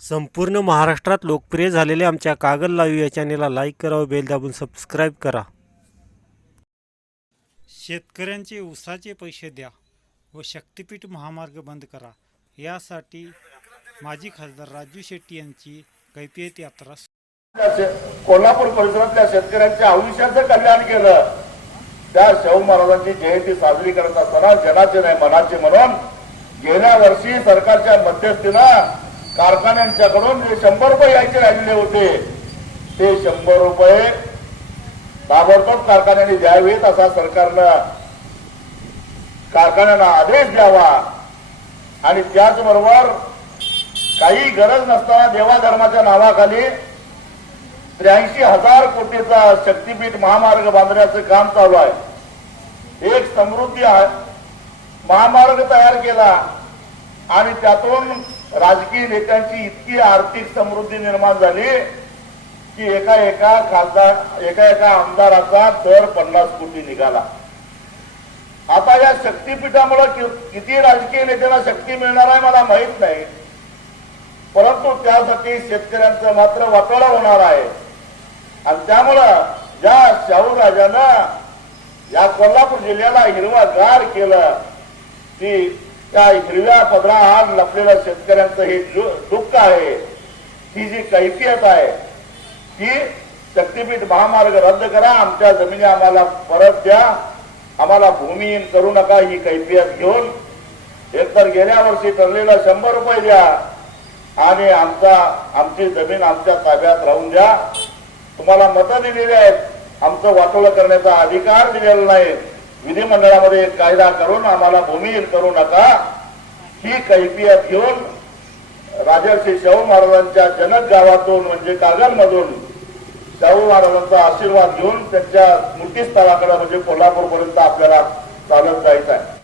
संपूर्ण महाराष्ट्रात लोकप्रिय झालेल्या आमच्या कागल लाईव्ह या चॅनेलला लाईक करा व बेल दाबून सबस्क्राईब करा. शेतकऱ्यांचे उसाचे पैसे द्या व शक्तिपीठ महामार्ग बंद करा. यासाठी माजी खासदार राजू शेट्टी यांची कैफियत यात्रा कोल्हापूर परिसरातल्या शेतकऱ्यांच्या आयुष्याचं कल्याण केलं. त्या शाहू महाराजांची जयंती साजरी करत असताना जनाचे नाही मनाचे म्हणून गेल्या वर्षी सरकारच्या मध्यस्थीनं कारखान्यांच्याकडून जे शंभर रुपये यायचे राहिलेले होते. ते शंभर रुपये ताबडतोब कारखान्याने द्यावेत असा सरकारनं कारखान्यांना आदेश द्यावा. आणि त्याचबरोबर काही गरज नसताना देवाधर्माच्या नावाखाली त्र्याऐंशी हजार कोटीचा शक्तीपीठ महामार्ग बांधण्याचं काम चालू आहे. एक समृद्धी आहे. महामार्ग तयार केला आणि त्यातून राजकीय नेत्यांची इतकी आर्थिक समृद्धी निर्माण झाली की एका एका खासदार एका एका आमदाराचा दर पन्नास कोटी निघाला. आता या शक्तीपीठामुळे किती राजकीय नेत्यांना शक्ती मिळणार आहे मला माहीत नाही. परंतु त्यासाठी शेतकऱ्यांचं मात्र वाटोळा होणार आहे. आणि त्यामुळं ज्या शाहू राजानं या कोल्हापूर जिल्ह्याला हिरवागार केलं. ती त्या हिरव्या पदराआड लपलेल्या शेतकऱ्यांचं हे दुःख आहे. ही जी कैफियत आहे ती शक्तीपीठ महामार्ग रद्द करा आमच्या जमिनी आम्हाला परत द्या. आम्हाला भूमिहीन करू नका ही कैफियत घेऊन. एकतर गेल्या वर्षी ठरलेला शंभर रुपये द्या आणि आमचा आमची जमीन आमच्या ताब्यात राहून द्या. तुम्हाला मतं दिलेली आहेत. आमचं वाटोळं करण्याचा अधिकार दिलेला नाही. विधिमंडळामध्ये एक कायदा करून आम्हाला भूमिहीन करू नका. ही कैफियत घेऊन राजर्षी शाहू महाराजांच्या जनक गावातून म्हणजे कागलमधून शाहू महाराजांचा आशीर्वाद घेऊन त्यांच्या स्मृतीस्थळाकडे म्हणजे कोल्हापूरपर्यंत आपल्याला चालत जायचं आहे.